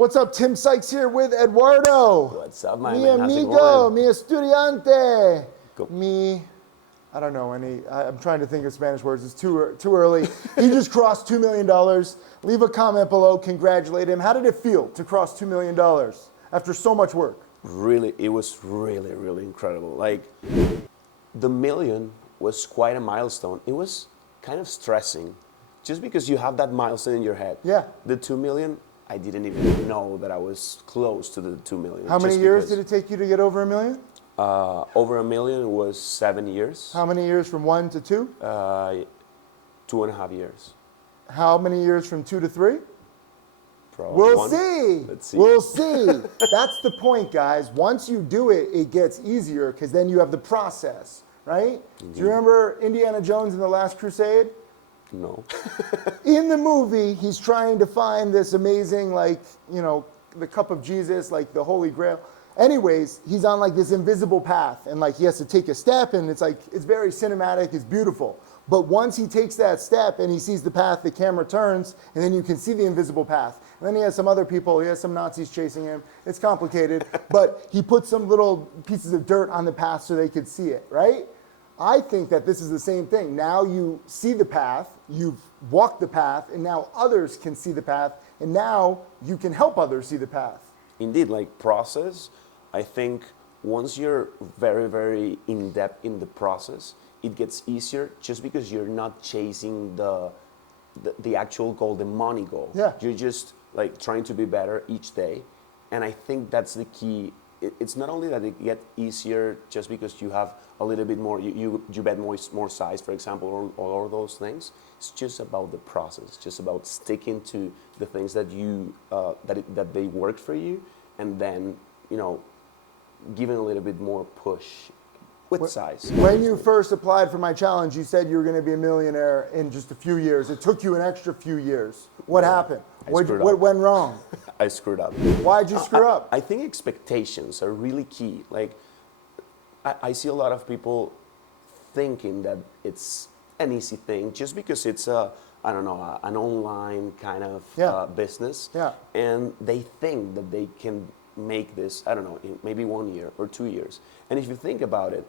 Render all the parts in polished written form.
What's up? Tim Sykes here with Eduardo. What's up, my Mi man? How's it amigo, going? mi estudiante. Go. I don't know any, I'm trying to think of Spanish words. It's too early. He just crossed $2 million. Leave a comment below. Congratulate him. How did it feel to cross $2 million after so much work? Really, it was really incredible. Like, the million was quite a milestone. It was kind of stressing just because you have that milestone in your head. Yeah. The 2 million, I didn't even know that I was close to the 2 million. How many years did it take you to get over $1 million? Over $1 million was 7 years. How many years from 1 to 2? 2.5 years. How many years from 2 to 3? Probably We'll one. see. Let's see. We'll see. That's the point, guys. Once you do it, it gets easier because then you have the process, right? Indeed. Do you remember Indiana Jones and the Last Crusade? No. In the movie, he's trying to find this amazing, like, you know, the cup of Jesus, like the Holy Grail. Anyways, he's on like this invisible path and like he has to take a step and it's like, it's very cinematic, it's beautiful. But once he takes that step and he sees the path, the camera turns and then you can see the invisible path. And then he has some other people, he has some Nazis chasing him. It's complicated, but he puts some little pieces of dirt on the path so they could see it, right? I think that this is the same thing. Now you see the path, you've walked the path, and now others can see the path, and now you can help others see the path. Indeed, like process, I think once you're very in depth in the process, it gets easier just because you're not chasing the actual goal, the money goal. Yeah. You're just like trying to be better each day. And I think that's the key. It's not only that it gets easier just because you have a little bit more, you bet more size, for example, or all those things. It's just about the process. It's just about sticking to the things that you that they work for you, and then giving a little bit more push with size. When you first applied for my challenge, you said you were going to be a millionaire in just a few years. It took you an extra few years. What happened? What went wrong? I screwed up. Why'd you screw up? I think expectations are really key. Like, I see a lot of people thinking that it's an easy thing just because it's an online kind of business. Yeah. And they think that they can make this, I don't know, in maybe 1 year or 2 years. And if you think about it,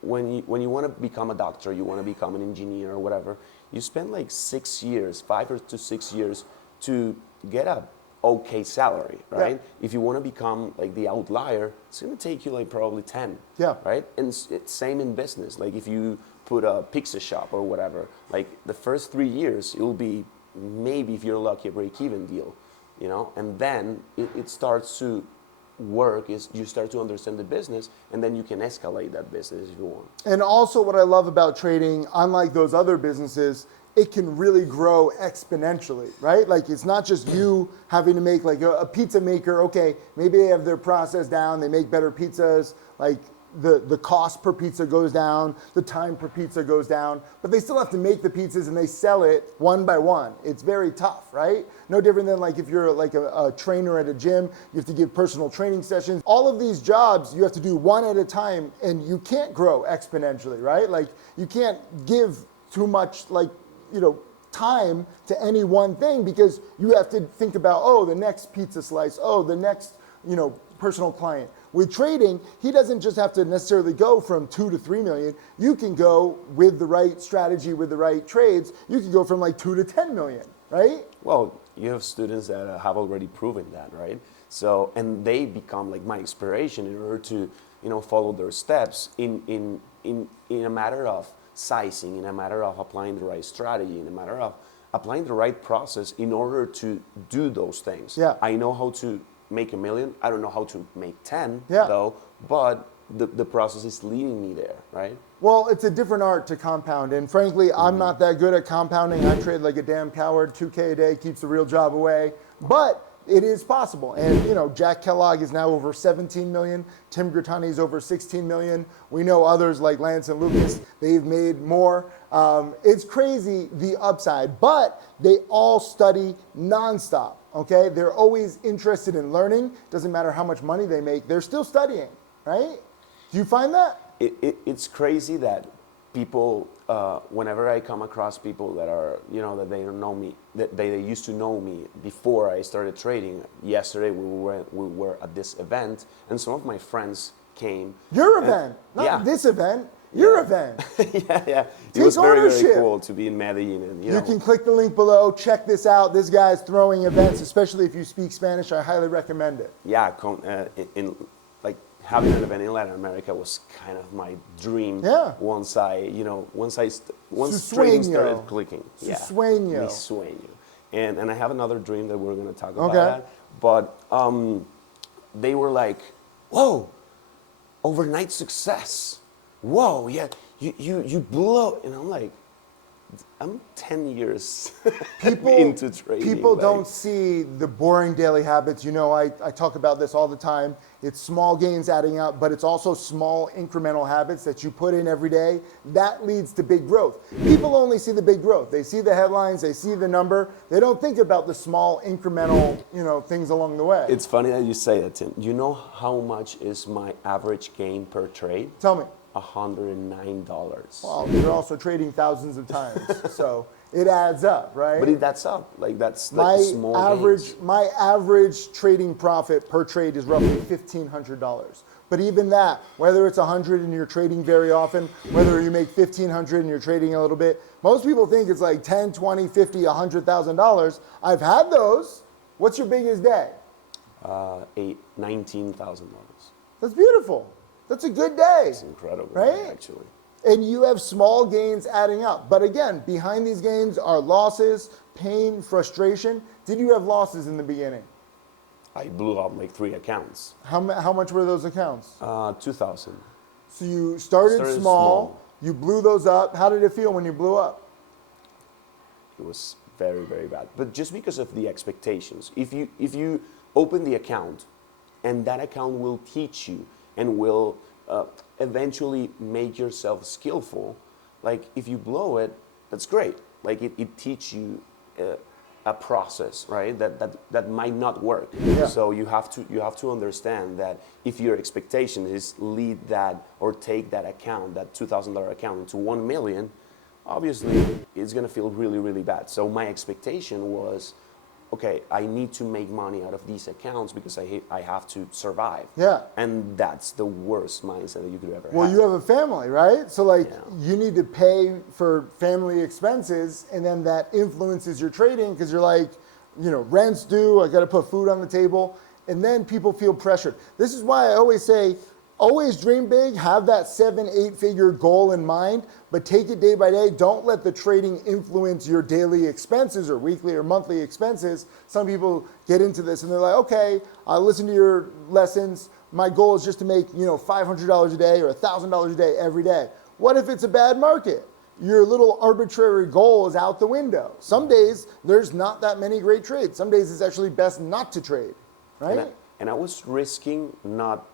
when you want to become a doctor, you want to become an engineer or whatever, you spend like 6 years, 5 to 6 years to get a okay salary, right? Yeah. If you want to become like the outlier, it's going to take you like probably 10, Yeah. right? And it's same in business. Like if you put a pizza shop or whatever, like the first 3 years, it'll be maybe, if you're lucky, a break-even deal, and then it starts to work, is you start to understand the business, and then you can escalate that business if you want. And also what I love about trading, unlike those other businesses, it can really grow exponentially, right? Like it's not just you having to make like a pizza maker, okay, maybe they have their process down, they make better pizzas, like the cost per pizza goes down, the time per pizza goes down, but they still have to make the pizzas and they sell it one by one. It's very tough, right? No different than like if you're like a trainer at a gym, you have to give personal training sessions. All of these jobs you have to do one at a time and you can't grow exponentially, right? Like you can't give too much time to any one thing because you have to think about, the next pizza slice, the next, personal client. With trading, he doesn't just have to necessarily go from 2 to 3 million. You can go with the right strategy, with the right trades, you can go from like 2 to 10 million, right? Well, you have students that have already proven that, right? So, and they become like my inspiration in order to, follow their steps in a matter of sizing, in a matter of applying the right strategy, in a matter of applying the right process in order to do those things. Yeah. I know how to make $1 million. I don't know how to make 10 Yeah. though, but the process is leading me there, right? Well, it's a different art to compound, and frankly, I'm not that good at compounding. I trade like a damn coward. 2K a day keeps the real job away, but it is possible. And Jack Kellogg is now over 17 million. Tim Grittani is over 16 million. We know others like Lance and Lucas, they've made more. It's crazy, the upside, but they all study nonstop, okay? They're always interested in learning. Doesn't matter how much money they make, they're still studying, right? Do you find that? It's crazy that people, whenever I come across people that are, that they don't know me, that they used to know me before I started trading. Yesterday we were at this event, and some of my friends came. Your event, not this event. Your event. Yeah. It Take was very, ownership. very cool to be in Medellin, and You can click the link below. Check this out. This guy's throwing events, especially if you speak Spanish. I highly recommend it. Yeah, in like having an event in Latin America was kind of my dream. Yeah. Once Su trading sueño. started clicking. Su Yeah. sueño. Mi sueño. And I have another dream that we're going to talk about. Okay. That. But they were like, "Whoa, overnight success! Whoa, yeah, you blew up." And I'm like, I'm 10 years into trading. People like, don't see the boring daily habits. I talk about this all the time. It's small gains adding up, but it's also small incremental habits that you put in every day. That leads to big growth. People only see the big growth. They see the headlines, they see the number. They don't think about the small incremental, things along the way. It's funny that you say that, Tim. You know how much is my average gain per trade? Tell me. $109. Well, you're also trading thousands of times, so it adds up, right? But that's up. Like that's like small gains. My average trading profit per trade is roughly $1,500. But even that, whether it's 100 and you're trading very often, whether you make 1,500 and you're trading a little bit, most people think it's like 10, 20, 50, $100,000. I've had those. What's your biggest day? $19,000. That's beautiful. That's a good day. It's incredible, right? Actually. And you have small gains adding up. But again, behind these gains are losses, pain, frustration. Did you have losses in the beginning? I blew up like 3 accounts. How much were those accounts? 2,000. So you started small, you blew those up. How did it feel when you blew up? It was very, very bad. But just because of the expectations. If you open the account, and that account will teach you and will eventually make yourself skillful. Like if you blow it, that's great. Like it teaches you a process, right? That might not work. Yeah. So you have to understand that if your expectation is lead that or take that account, that $2,000 account into 1 million, obviously it's gonna feel really, really bad. So my expectation was, okay, I need to make money out of these accounts because I have to survive. Yeah. And that's the worst mindset that you could ever have. Well, you have a family, right? So you need to pay for family expenses, and then that influences your trading because you're like, rent's due, I got to put food on the table, and then people feel pressured. This is why I always say, always dream big, have that 7-8 figure goal in mind, but take it day by day. Don't let the trading influence your daily expenses or weekly or monthly expenses. Some people get into this and they're like, okay, I listen to your lessons. My goal is just to make, $500 a day or $1,000 a day every day. What if it's a bad market? Your little arbitrary goal is out the window. Some days there's not that many great trades. Some days it's actually best not to trade, right? And I was risking not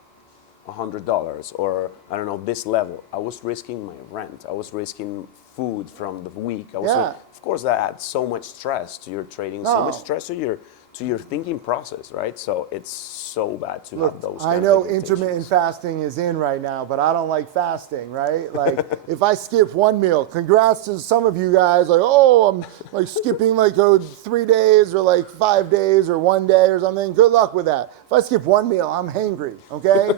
$100 or I don't know this level. I was risking my rent. I was risking food from the week. Of course, that adds so much stress to your trading, so much stress to your thinking process, right? So it's so bad to have those. I know intermittent fasting is in right now, but I don't like fasting, right? Like if I skip one meal, congrats to some of you guys. Like, oh, I'm like skipping like 3 days or like 5 days or 1 day or something. Good luck with that. If I skip one meal, I'm hangry. Okay.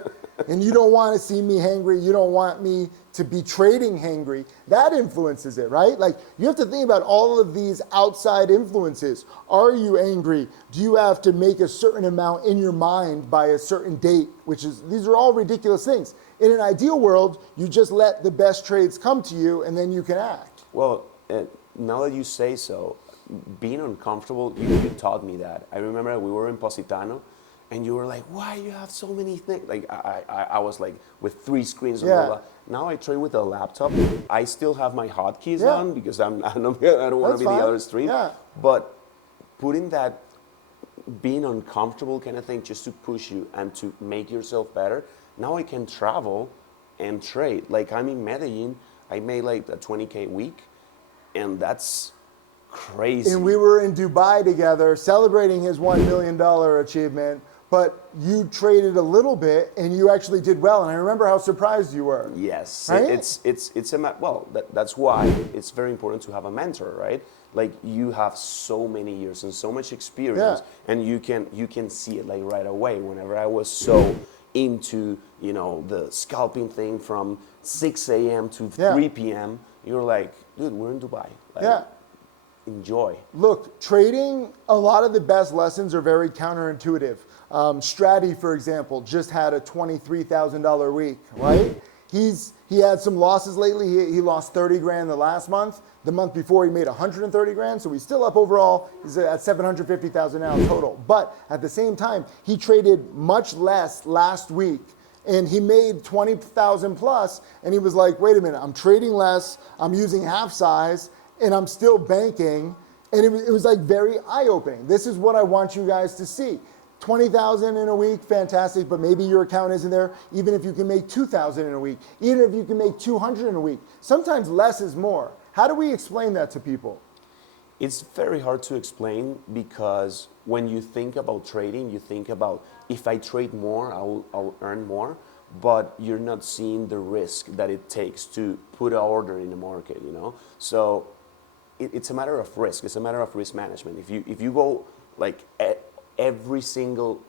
And you don't want to see me hangry. You don't want me to be trading hangry. That influences it, right? Like you have to think about all of these outside influences. Are you angry? Do you have to make a certain amount in your mind by a certain date? These are all ridiculous things. In an ideal world, you just let the best trades come to you and then you can act. Well, now that you say so, being uncomfortable, you taught me that. I remember we were in Positano. And you were like, why you have so many things? Like I was like with 3 screens and blah, blah. Now I trade with a laptop. I still have my hotkeys on because I don't want to be the other stream. Yeah. But putting that being uncomfortable kind of thing just to push you and to make yourself better. Now I can travel and trade. Like I'm in Medellin, I made like a 20K week, and that's crazy. And we were in Dubai together celebrating his $1 million achievement. but you traded a little bit and you actually did well. And I remember how surprised you were. Yes, Right? That's why it's very important to have a mentor, right? Like you have so many years and so much experience, and you can see it like right away. Whenever I was so into the scalping thing from 6 a.m. to 3 p.m., you're like, dude, we're in Dubai. Like, enjoy. Look, trading, a lot of the best lessons are very counterintuitive. Stratty, for example, just had a $23,000 week, right? He had some losses lately. He lost 30 grand the last month. The month before he made 130 grand, so he's still up overall. He's at 750,000 now total. But at the same time, he traded much less last week, and he made 20,000 plus. And he was like, "Wait a minute, I'm trading less. I'm using half size, and I'm still banking." And it was like very eye-opening. This is what I want you guys to see. 20,000 in a week, fantastic, but maybe your account isn't there. Even if you can make 2,000 in a week, even if you can make 200 in a week, sometimes less is more. How do we explain that to people? It's very hard to explain because when you think about trading, you think about if I trade more, I'll earn more, but you're not seeing the risk that it takes to put an order in the market, So it's a matter of risk. It's a matter of risk management. If you go like every single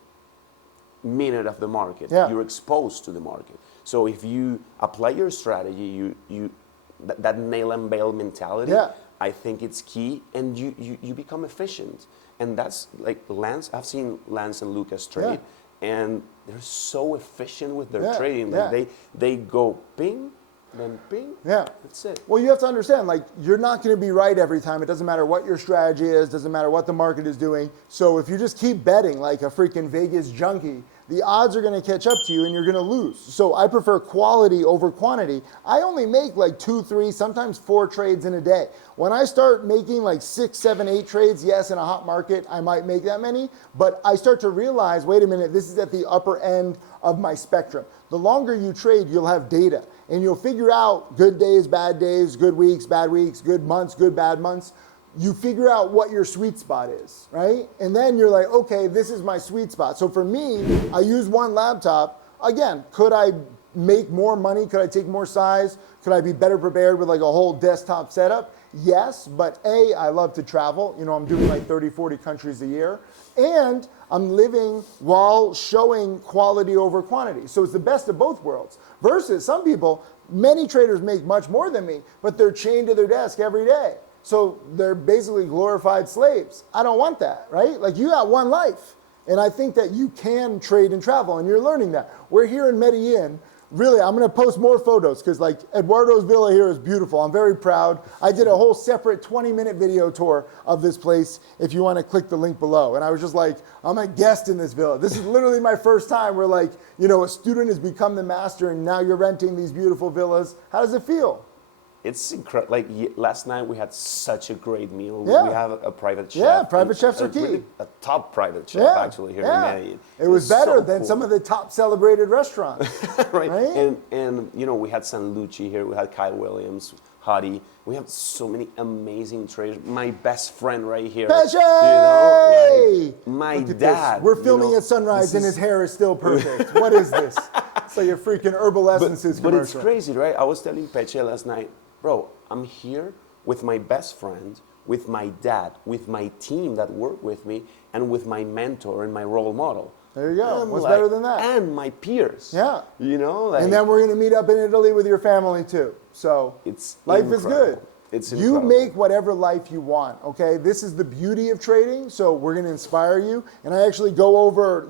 minute of the market, you're exposed to the market. So if you apply your strategy, that nail and bail mentality, I think it's key, and you become efficient. And that's like Lance. I've seen Lance and Lucas trade, and they're so efficient with their trading. Like they go ping, then ping. That's it. Well, you have to understand, like, you're not going to be right every time. It doesn't matter what your strategy is. Doesn't matter what the market is doing. So if you just keep betting like a freaking Vegas junkie, the odds are going to catch up to you and you're going to lose. So I prefer quality over quantity. I only make like 2, 3, sometimes 4 trades in a day. When I start making like 6, 7, 8 trades, yes, in a hot market, I might make that many, but I start to realize, wait a minute, this is at the upper end of my spectrum. The longer you trade, you'll have data and you'll figure out good days, good weeks, bad weeks, good months, good, bad months. You figure out what your sweet spot is, right? And then you're like, okay, this is my sweet spot. So for me, I use one laptop. Again, could I make more money? Could I take more size? Could I be better prepared with like a whole desktop setup? Yes, but I love to travel. I'm doing like 30, 40 countries a year. And I'm living while showing quality over quantity. So it's the best of both worlds. Versus some people, many traders make much more than me, but they're chained to their desk every day. So they're basically glorified slaves. I don't want that, right? Like, you got one life. And I think that you can trade and travel, and you're learning that. We're here in Medellin. Really, I'm going to post more photos because like Eduardo's villa here is beautiful. I'm very proud. I did a whole separate 20-minute video tour of this place if you want to click the link below. And I was just like, I'm a guest in this villa. This is literally my first time where like, a student has become the master and now you're renting these beautiful villas. How does it feel? It's incredible. Like last night, we had such a great meal. Yeah. We have a private chef. Yeah, private chefs are key. Really a top private chef actually here in Medellin. It was better so than cool. some of the top celebrated restaurants. right. Right? And we had San Lucci here. We had Kyle Williams, Hadi. We have so many amazing traders. My best friend right here. Peche! Like my Look at dad. this. We're filming at sunrise and his hair is still perfect. What is this? It's like a freaking Herbal Essences commercial. But it's crazy, right? I was telling Peche last night, bro, I'm here with my best friend, with my dad, with my team that work with me, and with my mentor and my role model. There you go. What's better than that? And my peers. Yeah. Like, and then we're going to meet up in Italy with your family too. So it's life incredible. is good. It's you incredible. make whatever life you want, okay? This is the beauty of trading, so we're going to inspire you. And I actually go over,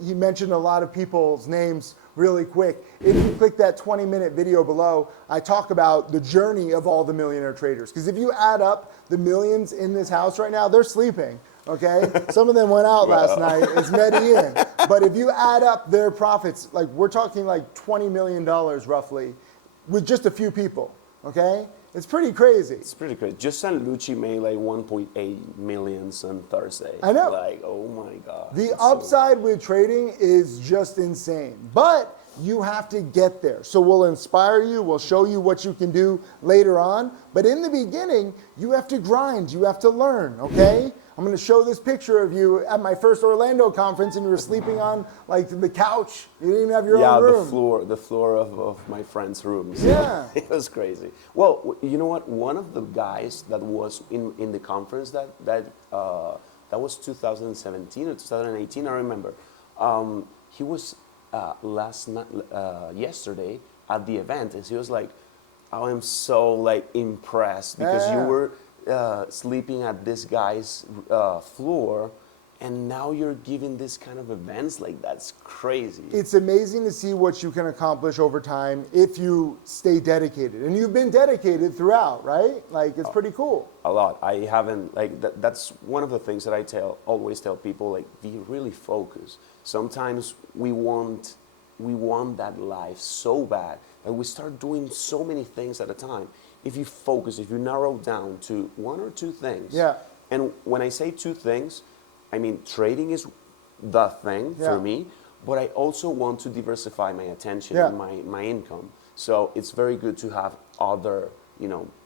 he mentioned a lot of people's names really quick. If you click that 20-minute video below, I talk about the journey of all the millionaire traders. Because if you add up the millions in this house right now, they're sleeping, okay? Some of them went out last night. It's Medellin. But if you add up their profits, like we're talking like $20 million roughly with just a few people, okay? It's pretty crazy. It's pretty crazy. Just San Lucci made like 1.8 million on Thursday. I know. Like, oh my God. The upside with trading is just insane. But you have to get there. So we'll inspire you, we'll show you what you can do later on. But in the beginning, you have to grind, you have to learn, okay? I'm gonna show this picture of you at my first Orlando conference and you were sleeping on like the couch. You didn't even have your own room. Yeah, the floor of my friend's room. So Yeah. it was crazy. Well, you know what? One of the guys that was in the conference that was 2017 or 2018, I remember. He was yesterday at the event, and he was like, "I am so like impressed because you were sleeping at this guy's floor, and now you're giving this kind of events. Like that's crazy." It's amazing to see what you can accomplish over time if you stay dedicated, and you've been dedicated throughout, right? Like it's pretty cool. A lot. I haven't like that's one of the things that I always tell people, like be really focused. Sometimes we want that life so bad that we start doing so many things at a time. If you focus, if you narrow down to one or two things. Yeah. And when I say two things, I mean trading is the thing for me, but I also want to diversify my attention and my income. So it's very good to have other,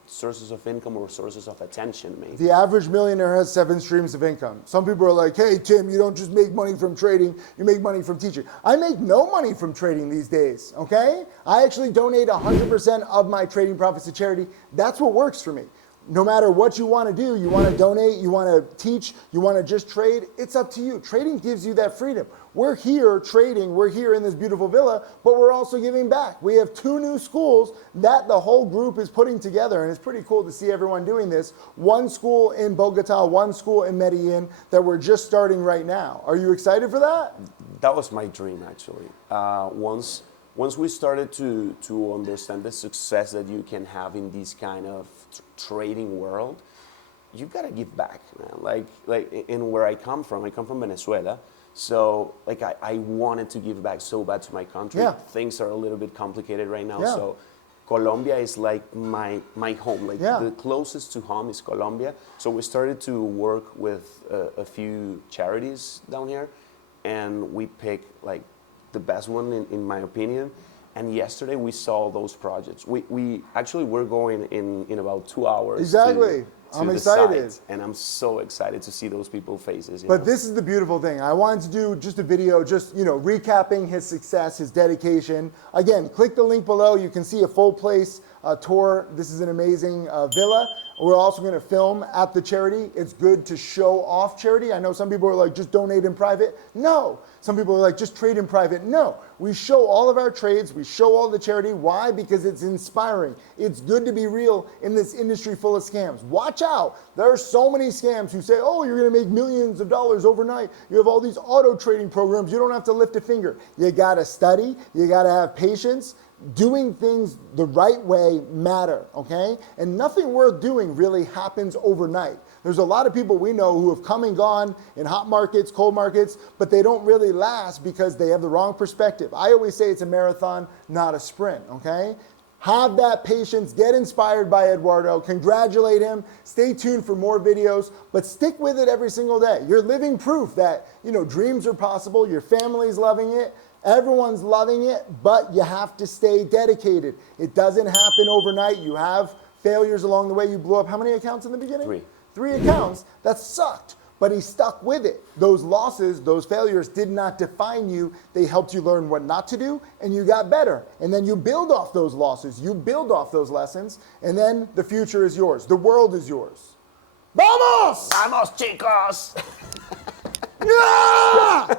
sources of income or sources of attention, maybe. The average millionaire has 7 streams of income. Some people are like, hey, Tim, you don't just make money from trading, you make money from teaching. I make no money from trading these days, okay? I actually donate 100% of my trading profits to charity. That's what works for me. No matter what you want to do, you want to donate, you want to teach, you want to just trade, it's up to you. Trading gives you that freedom. We're here trading, we're here in this beautiful villa, but we're also giving back. We have 2 new schools that the whole group is putting together, and it's pretty cool to see everyone doing this. 1 school in Bogota, 1 school in Medellin that we're just starting right now. Are you excited for that? That was my dream, actually. Once we started to understand the success that you can have in this kind of trading world, you gotta give back, man. Like in where I come from Venezuela. So like I wanted to give back so bad to my country. Yeah. Things are a little bit complicated right now. Yeah. So Colombia is like my home. Like the closest to home is Colombia. So we started to work with a few charities down here, and we picked like the best one in my opinion. And yesterday we saw those projects. We actually we're going in about 2 hours. Exactly. I'm excited. Site, and I'm so excited to see those people's faces. But this is the beautiful thing. I wanted to do just a video, just recapping his success, his dedication. Again, click the link below. You can see a full place tour. This is an amazing villa. We're also going to film at the charity. It's good to show off charity. I know some people are like, just donate in private. No. Some people are like, just trade in private. No. We show all of our trades. We show all the charity. Why? Because it's inspiring. It's good to be real in this industry full of scams. Watch out. There are so many scams who say, oh, you're going to make millions of dollars overnight. You have all these auto trading programs. You don't have to lift a finger. You got to study. You got to have patience. Doing things the right way matter, okay? And nothing worth doing really happens overnight. There's a lot of people we know who have come and gone in hot markets, cold markets, but they don't really last because they have the wrong perspective. I always say it's a marathon, not a sprint, okay? Have that patience, get inspired by Eduardo, congratulate him, stay tuned for more videos, but stick with it every single day. You're living proof that, dreams are possible, your family's loving it, everyone's loving it, but you have to stay dedicated. It doesn't happen overnight. You have failures along the way. You blew up how many accounts in the beginning? 3 accounts. That sucked, but he stuck with it. Those losses, those failures did not define you. They helped you learn what not to do, and you got better. And then you build off those losses. You build off those lessons, and then the future is yours. The world is yours. Vamos! Vamos, chicos! Yeah!